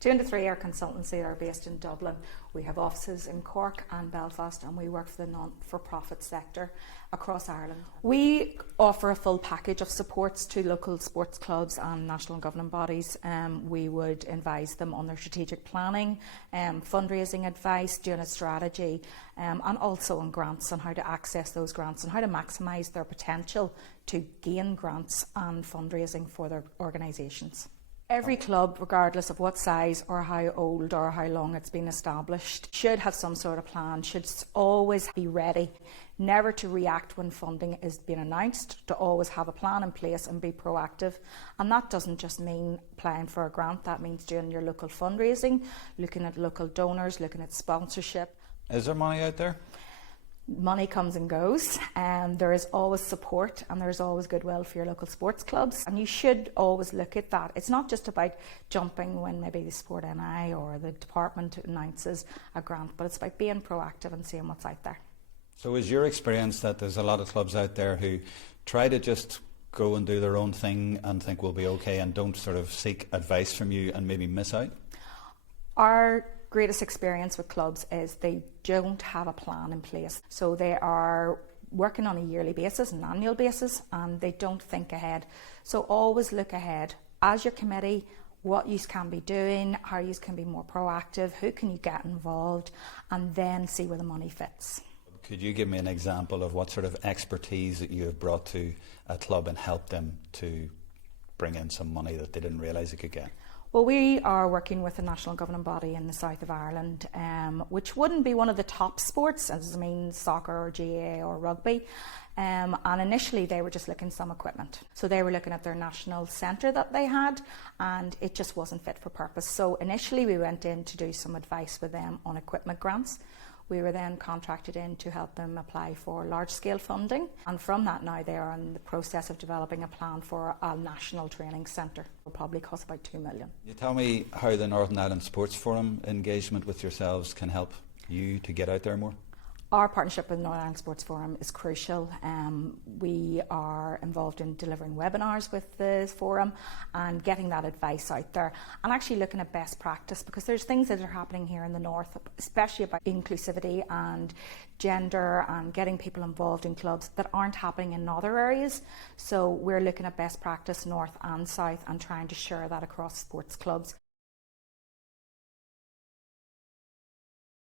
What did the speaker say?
2into3 are consultancy that are based in Dublin. We have offices in Cork and Belfast, and we work for the non-for-profit sector across Ireland. We offer a full package of supports to local sports clubs and national governing bodies. We would advise them on their strategic planning, fundraising advice, doing a strategy, and also on grants, on how to access those grants and how to maximise their potential to gain grants and fundraising for their organisations. Every club, regardless of what size or how old or how long it's been established, should have some sort of plan, should always be ready, never to react when funding is being announced, to always have a plan in place and be proactive. And that doesn't just mean applying for a grant, that means doing your local fundraising, looking at local donors, looking at sponsorship. Is there money out there? Money comes and goes, and there is always support and there's always goodwill for your local sports clubs, and you should always look at that. It's not just about jumping when maybe the Sport NI or the department announces a grant, but it's about being proactive and seeing what's out there. So is your experience that there's a lot of clubs out there who try to just go and do their own thing and think we'll be okay and don't sort of seek advice from you and maybe miss out? Our greatest experience with clubs is they don't have a plan in place. So they are working on a yearly basis, an annual basis, and they don't think ahead. So always look ahead as your committee, what you can be doing, how you can be more proactive, who can you get involved, and then see where the money fits. Could you give me an example of what sort of expertise that you have brought to a club and helped them to bring in some money that they didn't realise they could get? Well, we are working with a national governing body in the south of Ireland, which wouldn't be one of the top sports, as I mean soccer or GAA or rugby. And initially they were just looking at some equipment. So they were looking at their national centre that they had, and it just wasn't fit for purpose. So initially we went in to do some advice with them on equipment grants. We were then contracted in to help them apply for large-scale funding, and from that now they are in the process of developing a plan for a national training centre. It will probably cost about $2 million. You tell me how the Northern Ireland Sports Forum engagement with yourselves can help you to get out there more? Our partnership with the Northern Ireland Sports Forum is crucial. We are involved in delivering webinars with the forum and getting that advice out there and actually looking at best practice, because there's things that are happening here in the north, especially about inclusivity and gender and getting people involved in clubs that aren't happening in other areas. So we're looking at best practice north and south and trying to share that across sports clubs